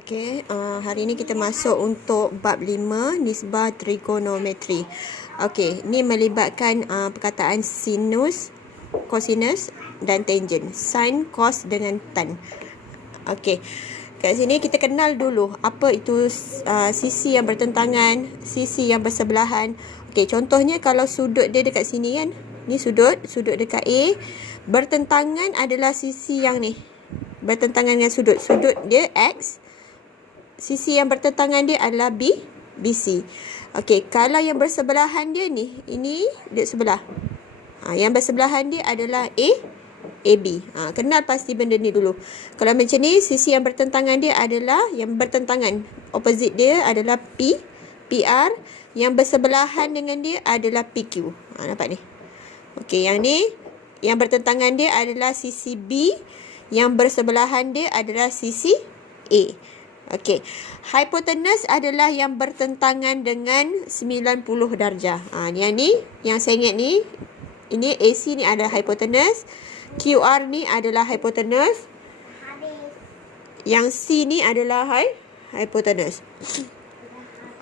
Okey, hari ini kita masuk untuk bab 5, nisbah trigonometri. Okey, ni melibatkan perkataan sinus, kosinus dan tangent. Sin, cos dengan tan. Okey. Kat sini kita kenal dulu apa itu sisi yang bertentangan, sisi yang bersebelahan. Okey, contohnya kalau sudut dia dekat sini kan. Ni sudut dekat A. Bertentangan adalah sisi yang ni. Bertentangan dengan sudut. Sudut dia X. Sisi yang bertentangan dia adalah BC. Okey, kalau yang bersebelahan dia ni, ini dia sebelah. Yang bersebelahan dia adalah AB. Kenal pasti benda ni dulu. Kalau macam ni, sisi yang bertentangan dia adalah, yang bertentangan, opposite dia adalah PR. Yang bersebelahan dengan dia adalah PQ. Nampak ni? Okey, yang ni, yang bertentangan dia adalah sisi B. Yang bersebelahan dia adalah sisi A. Okey. Hipotenus adalah yang bertentangan dengan 90 darjah. Yang ni, yang saya ingat ni, ini AC ni adalah hipotenus. QR ni adalah hipotenus. Yang C ni adalah hipotenus.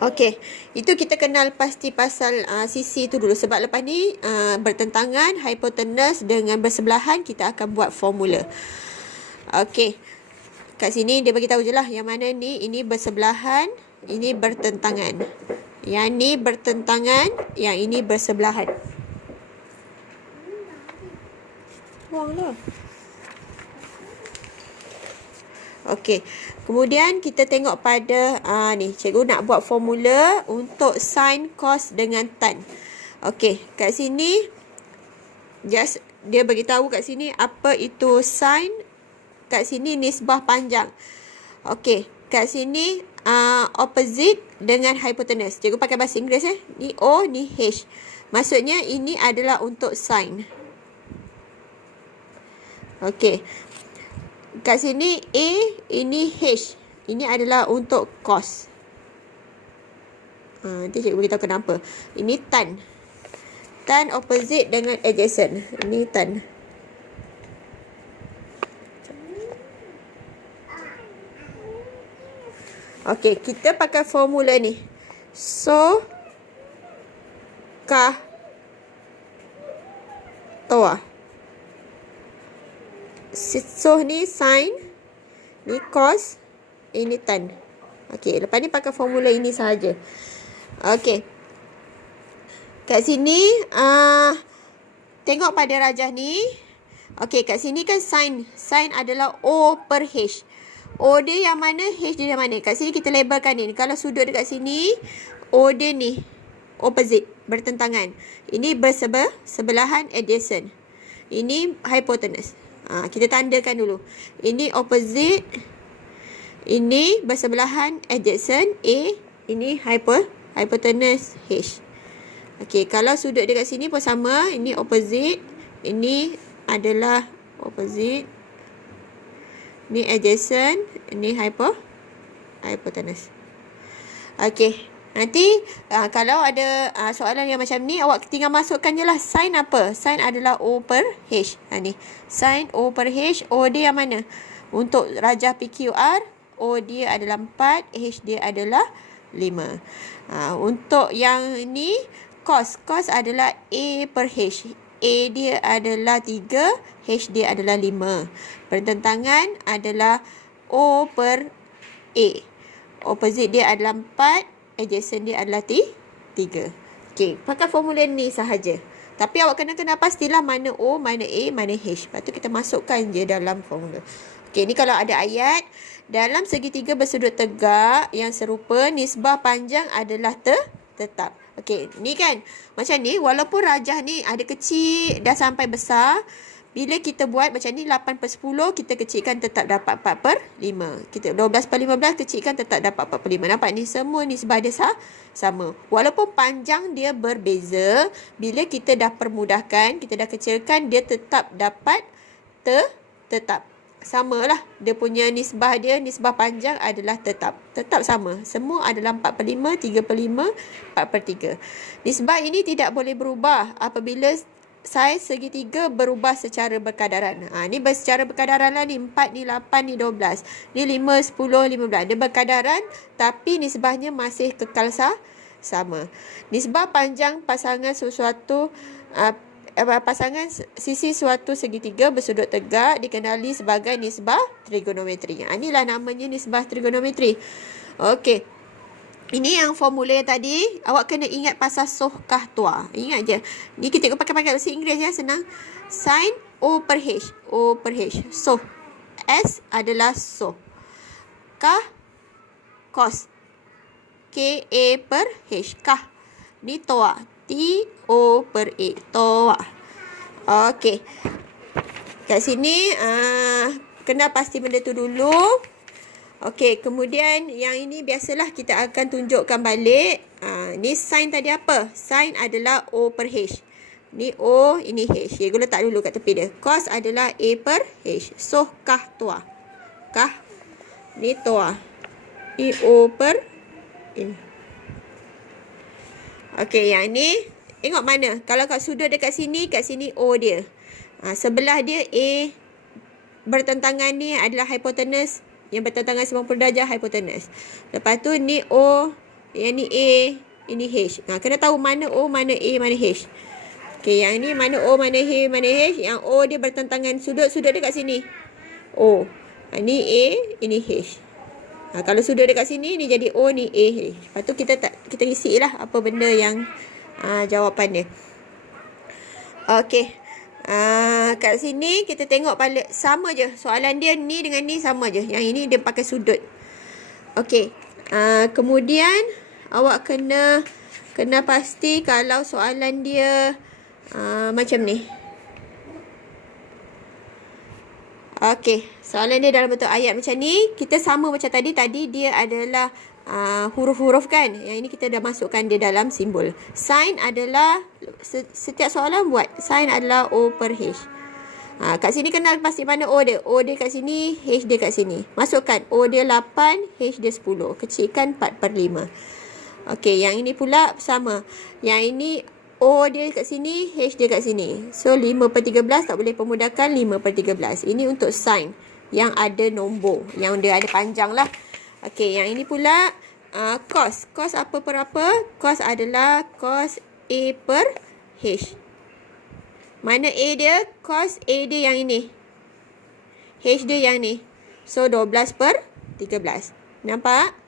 Okey. Itu kita kenal pasti pasal sisi tu dulu. Sebab lepas ni bertentangan hipotenus dengan bersebelahan, kita akan buat formula. Okey. Kat sini dia bagi tahu je lah yang mana ni, ini bersebelahan, ini bertentangan. Yang ni bertentangan, yang ini bersebelahan. Buanglah. Okey. Kemudian kita tengok pada ni, cikgu nak buat formula untuk sin, cos dengan tan. Okey, kat sini just dia bagi tahu kat sini apa itu sin. Kat sini nisbah panjang. Okey, kat sini opposite dengan hypotenuse. Cikgu pakai bahasa Inggeris Ni O, ni H. Maksudnya ini adalah untuk sin. Okey. Kat sini A, ini H. Ini adalah untuk cos. Nanti cikgu beritahu kenapa. Ini tan. Tan opposite dengan adjacent. Ini tan. Okey, kita pakai formula ni. So, toa. So ni sin, ni cos, ini tan. Okey, lepas ni pakai formula ini sahaja. Okey. Kat sini tengok pada rajah ni. Okey, kat sini kan sin. Sin adalah O per H. O dia yang mana, H dia yang mana. Kat sini kita labelkan ni. Kalau sudut dekat sini, O dia ni opposite, bertentangan. Ini bersebelahan, adjacent. Ini hypotenuse. Kita tandakan dulu. Ini opposite, ini bersebelahan, adjacent, A. Ini hypotenuse, H. Okey, kalau sudut dekat sini pun sama. Ini opposite, ini adalah opposite, ni adjacent, ni hypotenuse. Okey. Nanti kalau ada soalan yang macam ni, awak tinggal masukkan je lah sin apa. Sin adalah O per H. Ni. Sin O per H. O dia yang mana? Untuk rajah PQR, O dia adalah 4, H dia adalah 5. Untuk yang ni, cos. Cos adalah A per H. A dia adalah 3, H dia adalah 5. Bertentangan adalah O per A. Opposite dia adalah 4, adjacent dia adalah 3. Okey, pakai formula ni sahaja. Tapi awak kena pastilah mana O, mana A, mana H. Lepas tu kita masukkan je dalam formula. Okey, ni kalau ada ayat. Dalam segitiga bersudut tegak yang serupa, nisbah panjang adalah tetap. Okey, ni kan macam ni, walaupun rajah ni ada kecil dah sampai besar, bila kita buat macam ni 8 per 10, kita kecilkan tetap dapat 4 per 5. Kita 12 per 15 kecilkan tetap dapat 4 per 5. Nampak ni semua nisbah dia sama. Walaupun panjang dia berbeza, bila kita dah permudahkan, kita dah kecilkan, dia tetap dapat tetap. Samalah. Dia punya nisbah dia, nisbah panjang adalah tetap sama. Semua adalah 4 per 5, 3 per 5, 4 per 3. Nisbah ini tidak boleh berubah apabila saiz segitiga berubah secara berkadaran. Ni secara berkadaran lah ni. 4, ni 8, ni 12. Ni 5, 10, 15. Dia berkadaran tapi nisbahnya masih kekal sama. Nisbah panjang pasangan sesuatu pasangan sisi suatu segitiga bersudut tegak dikenali sebagai nisbah trigonometri. Inilah namanya nisbah trigonometri. Okey. Ini yang formula yang tadi. Awak kena ingat pasal soh kah tua. Ingat je. Ni kita pakai bahasa Inggeris ya. Senang. Sin O per H. O per H. Soh. S adalah soh. Kah cos. K A per H. Kah. Ni toa. T O per A. Toa. Okey. Kat sini kena pasti benda tu dulu. Okey, kemudian yang ini biasalah kita akan tunjukkan balik. Ni sin tadi apa? Sin adalah O per H. Ni O, ini H. Cikgu letak dulu kat tepi dia. Cos adalah A per H. So, kah toa. Kah. Ni toa. Ni O per A. Okey, yang ni tengok mana? Kalau kat sudut dekat sini O dia. Sebelah dia A bertentangan ni adalah hipotenus. Yang bertentangan 90 darjah hipotenus. Lepas tu ni O, yang ni A, ini H. Kena tahu mana O, mana A, mana H. Okey, yang ni mana O, mana H, mana H. Yang O dia bertentangan sudut dia kat sini. O. Ni A, ini H. Kalau sudut dekat sini, ni jadi O, ni A, H. Lepas tu kita isi lah apa benda yang jawapan dia. Okey. Kat sini kita tengok balik sama je. Soalan dia ni dengan ni sama je. Yang ini dia pakai sudut. Okey. Kemudian awak kena pasti kalau soalan dia macam ni. Okey, soalan dia dalam bentuk ayat macam ni. Kita sama macam tadi. Tadi dia adalah huruf-huruf kan. Yang ini kita dah masukkan dia dalam simbol. Sin adalah, setiap soalan buat. Sin adalah O per H. Kat sini kenal pasti mana O dia. O dia kat sini, H dia kat sini. Masukkan. O dia 8, H dia 10. Kecilkan 4 per 5. Okey, yang ini pula sama. Yang ini O dia kat sini, H dia kat sini. So, 5 per 13 tak boleh pemudahkan 5 per 13. Ini untuk sin yang ada nombor. Yang dia ada panjang lah. Okey, yang ini pula cos. Cos apa per apa? Cos adalah cos A per H. Mana A dia? Cos A dia yang ini. H dia yang ni. So, 12 per 13. Nampak?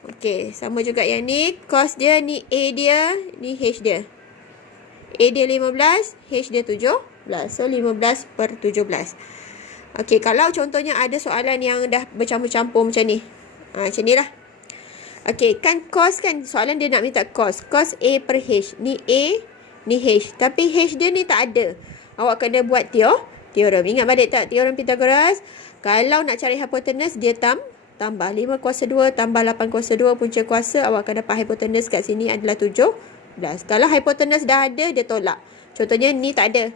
Okey, sama juga yang ni. Cos dia, ni A dia, ni H dia. A dia 15, H dia 17. So, 15 per 17. Okey, kalau contohnya ada soalan yang dah bercampur-campur macam ni. Macam ni lah. Okey, kan cos kan. Soalan dia nak minta cos. Cos A per H. Ni A, ni H. Tapi H dia ni tak ada. Awak kena buat teorem. Ingat balik tak teorem Pythagoras? Kalau nak cari hipotenus, dia tambah 5 kuasa 2 tambah 8 kuasa 2 punca kuasa. Awak akan dapat hipotenus kat sini adalah 17. Kalau hipotenus dah ada, dia tolak. Contohnya ni tak ada.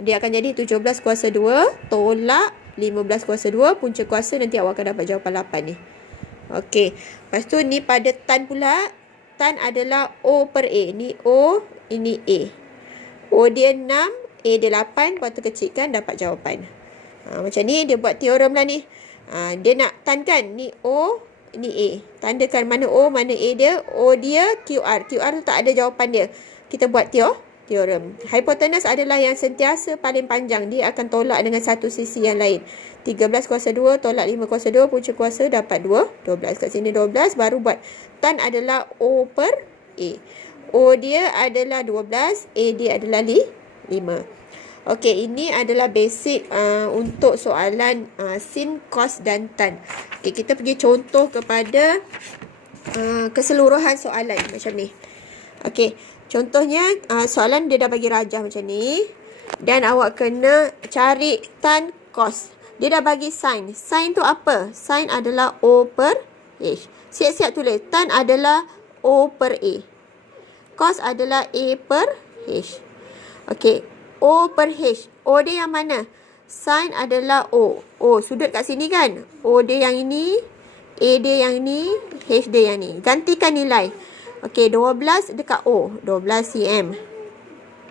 Dia akan jadi 17 kuasa 2 tolak 15 kuasa 2 punca kuasa. Nanti awak akan dapat jawapan 8 ni. Okey. Lepas tu ni pada tan pula. Tan adalah O per A. Ni O, ini A. O dia 6, A dia 8. Lepas tu kecilkan dapat jawapan. Macam ni dia buat teorem lah ni. Dia nak tan kan. Ni O, ni A. Tandakan mana O, mana A dia. O dia QR. QR tu tak ada jawapan dia. Kita buat teorem. Hipotenus adalah yang sentiasa paling panjang. Dia akan tolak dengan satu sisi yang lain. 13 kuasa 2 tolak 5 kuasa 2 punca kuasa dapat 12. Kat sini 12. Baru buat tan adalah O per A. O dia adalah 12. A dia adalah 5. Okey, ini adalah basic untuk soalan sin, cos dan tan. Okey, kita pergi contoh kepada keseluruhan soalan macam ni. Okey, contohnya soalan dia dah bagi rajah macam ni. Dan awak kena cari tan, cos. Dia dah bagi sin. Sin tu apa? Sin adalah O per H. Siap-siap tulis. Tan adalah O per A. Cos adalah A per H. Okey. O per H. O dia yang mana? Sin adalah O. O, sudut kat sini kan? O dia yang ini. A dia yang ini. H dia yang ni. Gantikan nilai. Okey, 12 dekat O. 12 cm.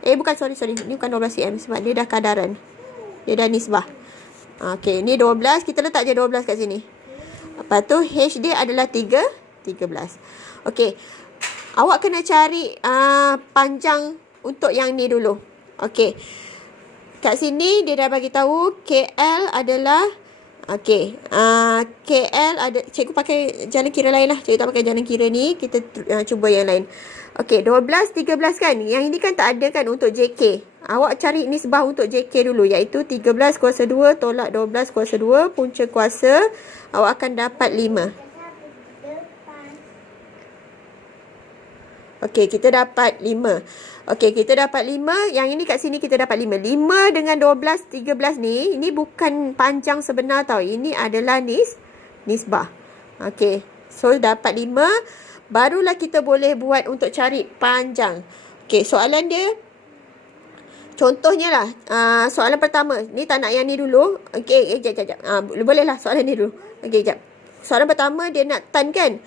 Bukan, sorry. Ni bukan 12 cm sebab dia dah kadaran. Dia dah nisbah. Okey, ni 12. Kita letak je 12 kat sini. Lepas tu H dia adalah 13. Okey. Awak kena cari panjang untuk yang ni dulu. Okey. Kat sini dia dah bagi tahu KL adalah KL ada, cikgu pakai jalan kira lain lah. Cikgu tak pakai jalan kira ni. Kita cuba yang lain. Okey, 12, 13 kan. Yang ini kan tak ada kan untuk JK. Awak cari nisbah untuk JK dulu, iaitu 13 kuasa 2 tolak 12 kuasa 2 punca kuasa. Awak akan dapat 5. Okey, kita dapat 5. Okey, kita dapat 5. Yang ini kat sini kita dapat 5. 5 dengan 12, 13 ni, ini bukan panjang sebenar tau. Ini adalah nisbah. Okey, so dapat 5. Barulah kita boleh buat untuk cari panjang. Okey, soalan dia, contohnya lah, soalan pertama. Ni tak nak yang ni dulu. Okey, jap. Boleh lah soalan ni dulu. Okey, jap. Soalan pertama dia nak tan kan?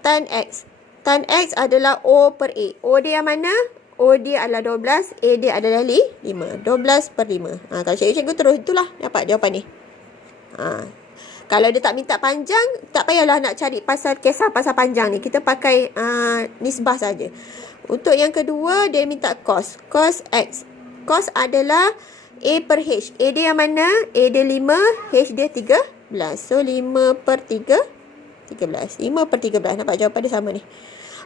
Tan X. Tan X adalah O per A. O dia yang mana? O dia adalah 12. A dia adalah 5. 12 per 5. Kalau cikgu terus, itulah dapat jawapan ni. Kalau dia tak minta panjang, tak payahlah nak cari kisah pasal panjang ni. Kita pakai nisbah saja. Untuk yang kedua, dia minta cos. Cos X. Cos adalah A per H. A dia yang mana? A dia 5. H dia 13. So, 5 per 3. 13. 5 per 13. Nampak jawapan dia sama ni.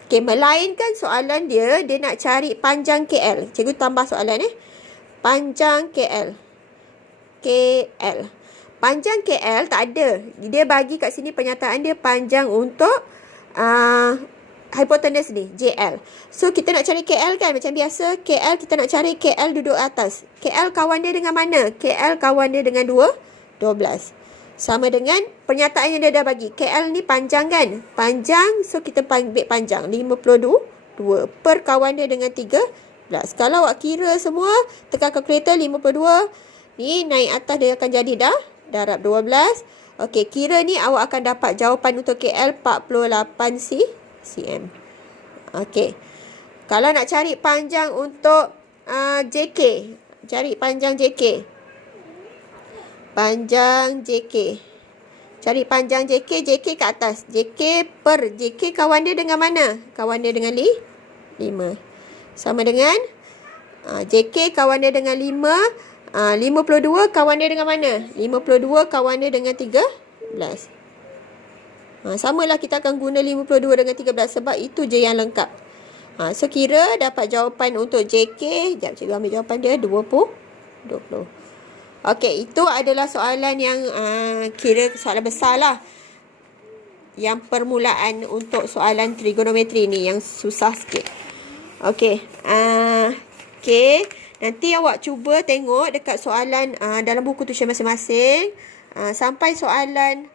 Okey, melainkan soalan dia nak cari panjang KL. Cikgu tambah soalan panjang KL. Panjang KL tak ada. Dia bagi kat sini pernyataan dia panjang untuk hipotenus ni, JL. So, kita nak cari KL kan? Macam biasa, KL kita nak cari KL duduk atas. KL kawan dia dengan mana? KL kawan dia dengan 12. Sama dengan pernyataan yang dia dah bagi. KL ni panjang kan? Panjang, so kita ambil panjang. 52 per kawan dia dengan 13. Kalau awak kira semua, tekan kalkulator 52. Ni naik atas dia akan jadi darab 12. Okey, kira ni awak akan dapat jawapan untuk KL 48 cm. Okey. Kalau nak cari panjang untuk JK, cari panjang JK. Cari panjang JK ke atas. JK kawan dia dengan mana? Kawan dia dengan 5. Sama dengan JK kawan dia dengan 5. 52 kawan dia dengan mana? 52 kawan dia dengan 13. Samalah, kita akan guna 52 dengan 13 sebab itu je yang lengkap. So, kira dapat jawapan untuk JK. Sekejap, cikgu ambil jawapan dia. 20. Okey, itu adalah soalan yang kira soalan besar lah. Yang permulaan untuk soalan trigonometri ni yang susah sikit. Okey. Okey. Nanti awak cuba tengok dekat soalan dalam buku tuition masing-masing. Sampai soalan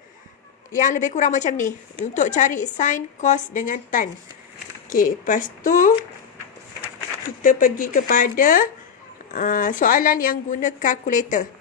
yang lebih kurang macam ni. Untuk cari sin, cos dengan tan. Okey. Lepas tu, kita pergi kepada soalan yang guna kalkulator.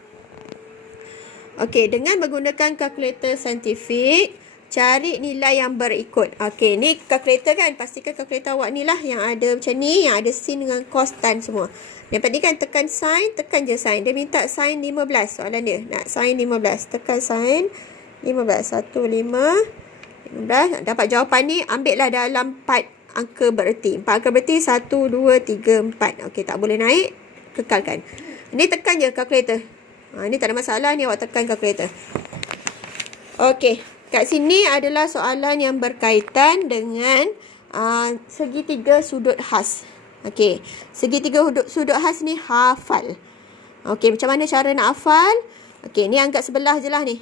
Okey, dengan menggunakan kalkulator saintifik, cari nilai yang berikut. Okey, ni kalkulator kan? Pastikan kalkulator awak ni lah yang ada macam ni, yang ada sin dengan cos, tan semua. Yang penting kan tekan sin, tekan je sin. Dia minta sin 15 soalan dia. Nak sin 15. Tekan sin 15. 1, 5, 15. Dapat jawapan ni, ambil lah dalam 4 angka bererti. 4 angka bererti 1, 2, 3, 4. Okey, tak boleh naik. Kekalkan. Ni tekan je kalkulator. Ni tak ada masalah. Ni awak tekan kalkulator. Okey. Kat sini adalah soalan yang berkaitan dengan segitiga sudut khas. Okey. Segitiga sudut khas ni hafal. Okey. Macam mana cara nak hafal? Okey. Ni anggap sebelah je lah ni.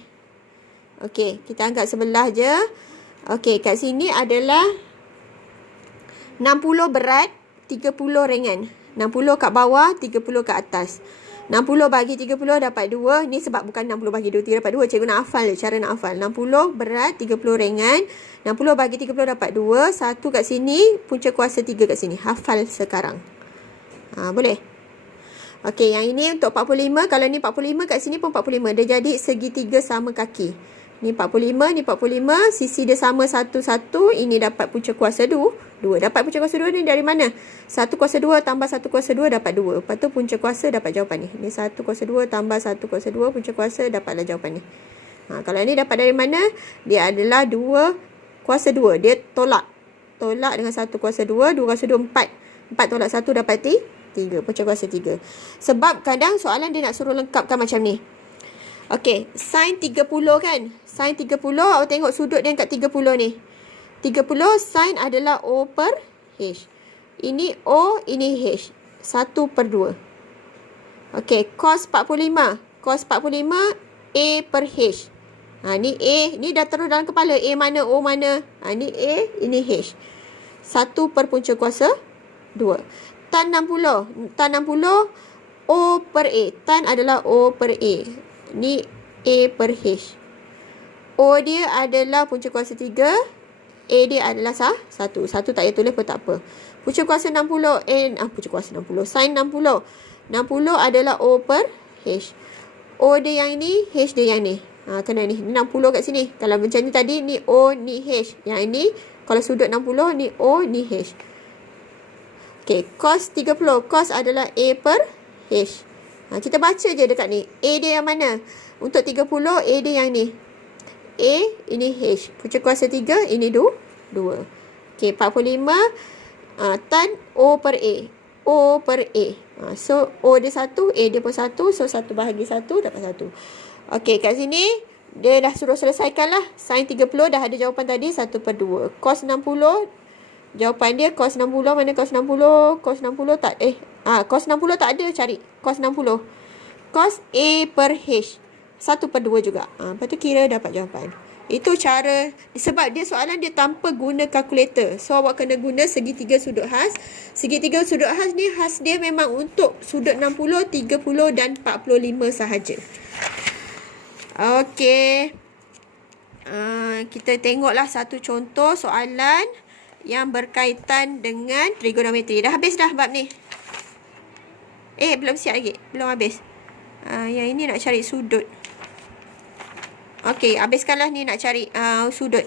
Okey. Kita anggap sebelah je. Okey. Kat sini adalah 60 berat, 30 ringan. 60 kat bawah, 30 kat atas. 60 bagi 30 dapat 2. Ni sebab bukan 60 bagi 23 dapat 2. Cikgu nak hafal je, cara nak hafal. 60 berat, 30 ringan. 60 bagi 30 dapat 2. 1 kat sini, punca kuasa 3 kat sini. Hafal sekarang. Boleh? Okey, yang ini untuk 45. Kalau ni 45, kat sini pun 45. Dia jadi segitiga sama kaki. Ni 45, ni 45. Sisi dia sama 1, 1. Ini dapat punca kuasa 2. Dapat punca kuasa 2 ni dari mana? 1 kuasa 2 tambah 1 kuasa 2 dapat 2. Lepas tu punca kuasa dapat jawapan ni. Ni 1 kuasa 2 tambah 1 kuasa 2. Punca kuasa dapatlah jawapan ni. Kalau ni dapat dari mana? Dia adalah 2 kuasa 2. Dia tolak. Tolak dengan 1 kuasa 2. 2 kuasa 2, 4. 4 tolak 1 dapat 3. Punca kuasa 3. Sebab kadang soalan dia nak suruh lengkapkan macam ni. Okey, sin 30 kan? Sin 30, awak tengok sudut dia kat 30 ni. 30 sin adalah O per H. Ini O, ini H. 1/2. Okey, cos 45. Cos 45, A per H. Ni A, ni dah terus dalam kepala. A mana, O mana. Ni A, ini H. 1 per punca kuasa 2. Tan 60. Tan 60, O per A. Tan adalah O per A. Ni A per H. O dia adalah punca kuasa 3. A dia adalah 1. 1 tak payah tulis pun tak apa. Punca kuasa 60. Punca kuasa 60. Sin 60. 60 adalah O per H. O dia yang ni, H dia yang ni. Kena ni. 60 kat sini. Kalau macam ni tadi, ni O, ni H. Yang ini, kalau sudut 60, ni O, ni H. Okay, cos 30. Cos adalah A per H. Kita baca je dekat ni. A dia yang mana? Untuk 30, A dia yang ni. A, ini H. Punca kuasa 3, ini 2. Okay, 45. Tan O per A. O per A. So, O dia 1, A dia pun 1. So, 1 bahagi 1 dapat 1. Okay, kat sini, dia dah suruh selesaikan lah. Sin 30 dah ada jawapan tadi, 1/2. Cos 60, jawapan dia cos 60. Mana cos 60? Cos 60 tak, cos 60 tak ada, cari. Cos 60. Cos A per H. 1/2 juga. Lepas tu kira dapat jawapan. Itu cara, sebab dia soalan dia tanpa guna kalkulator. So, awak kena guna segitiga sudut khas. Segitiga sudut khas ni, khas dia memang untuk sudut 60, 30 dan 45 sahaja. Okey. Kita tengoklah satu contoh soalan yang berkaitan dengan trigonometri. Dah habis dah bab ni? Belum siap lagi. Belum habis. Yang ini nak cari sudut. Okey, habiskanlah ni nak cari sudut.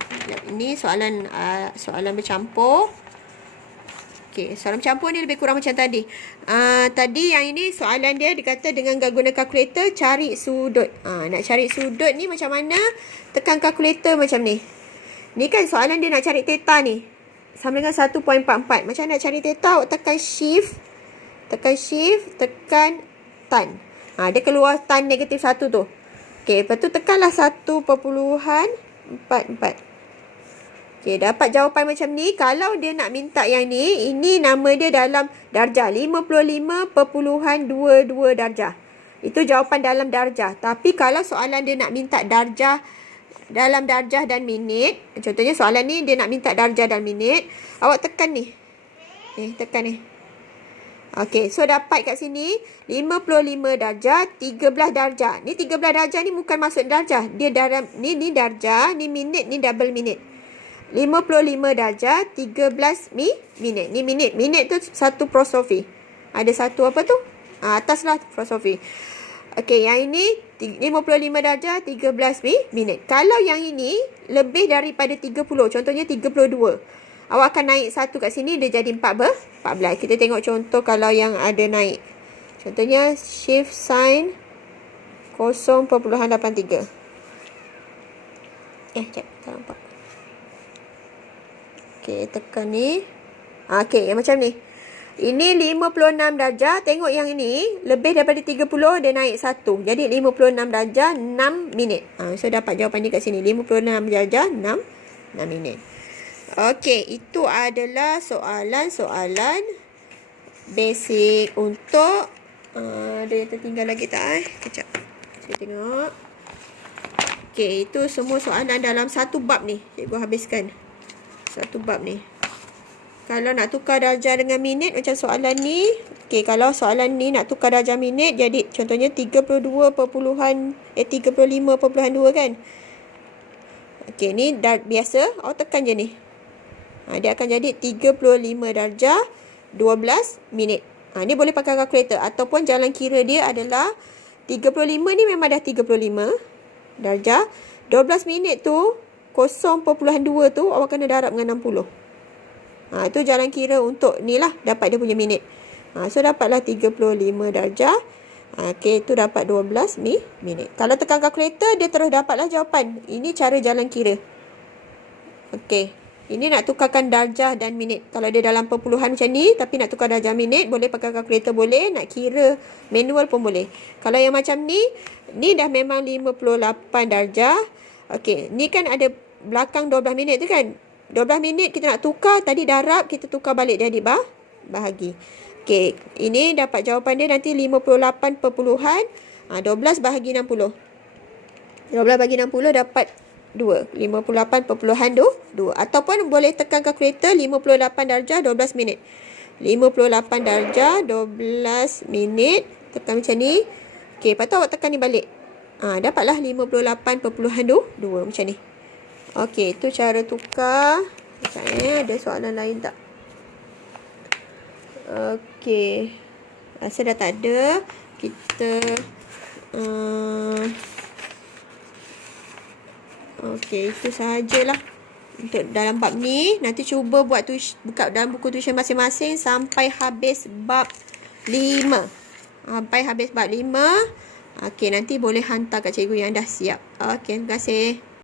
Ini soalan bercampur. Okey, soalan bercampur ni lebih kurang macam tadi. Tadi yang ini soalan dia kata dengan guna kalkulator cari sudut. Nak cari sudut ni macam mana? Tekan kalkulator macam ni. Ni kan soalan dia nak cari theta ni. Sama dengan 1.44. Macam nak cari theta, awak tekan shift. Tekan tan. Dia keluar tan negatif 1 tu. Okey, lepas tu tekanlah 1.44. Okey, dapat jawapan macam ni. Kalau dia nak minta yang ni, ini nama dia dalam darjah. 55.22 darjah. Itu jawapan dalam darjah. Tapi kalau soalan dia nak minta darjah dalam darjah dan minit. Contohnya soalan ni dia nak minta darjah dan minit. Awak tekan ni. Tekan ni. Okey, so dapat kat sini 55 darjah, 13 darjah. Ni 13 darjah ni bukan maksud darjah. Dia dalam ni darjah, ni minit, ni double minit. 55 darjah, 13 minit. Ni minit. Minit tu satu prosofi. Ada satu apa tu? Ataslah prosofi. Okey, yang ini 55 darjah, 13 minit. Kalau yang ini lebih daripada 30, contohnya 32. Awak akan naik satu kat sini, dia jadi 14. Kita tengok contoh kalau yang ada naik. Contohnya shift sin 0.83. Sekejap, tak nampak. Okey, tekan ni. Okey, yang macam ni. Ini 56 darjah. Tengok yang ini, lebih daripada 30, dia naik 1. Jadi 56 darjah, 6 minit. So, dapat jawapan dia kat sini. 56 darjah, 6 minit. Okey, itu adalah soalan-soalan basic untuk ada yang tertinggal lagi tak? Kejap. Saya tengok. Okey, itu semua soalan dalam satu bab ni. Cikgu habiskan. Satu bab ni. Kalau nak tukar darjah dengan minit macam soalan ni. Okey, kalau soalan ni nak tukar darjah minit jadi contohnya 35.2 kan. Okey, ni biasa awak tekan je ni. Dia akan jadi 35 darjah 12 minit. Ni boleh pakai kalkulator. Ataupun jalan kira dia adalah 35 ni memang dah 35 darjah. 12 minit tu 0.2 tu awak kena darab dengan 60. Itu jalan kira untuk ni lah, dapat dia punya minit. So dapatlah 35 darjah. Okey, tu dapat 12 minit. Kalau tekan kalkulator, dia terus dapatlah jawapan. Ini cara jalan kira. Okey, ini nak tukarkan darjah dan minit. Kalau dia dalam perpuluhan macam ni, tapi nak tukar darjah minit, boleh pakai kalkulator boleh. Nak kira manual pun boleh. Kalau yang macam ni dah memang 58 darjah. Okey, ni kan ada belakang 12 minit tu kan. 12 minit kita nak tukar, tadi darab, kita tukar balik jadi bahagi. Okey, ini dapat jawapan dia nanti 58 perpuluhan 12 bahagi 60. 12 bahagi 60 dapat 2. 58.2. Ataupun boleh tekan kalkulator 58 darjah 12 minit. 58 darjah 12 minit. Tekan macam ni. Okey, lepas tu awak tekan ni balik. Dapatlah 58.2 macam ni. Okey, itu cara tukar. Ada soalan lain tak? Okey. Rasa dah tak ada. Kita okey, itu sahajalah untuk dalam bab ni. Nanti cuba buat buka dalam buku tuition masing-masing sampai habis bab 5. Sampai habis bab 5. Okey, nanti boleh hantar kat cikgu yang dah siap. Okey, terima kasih.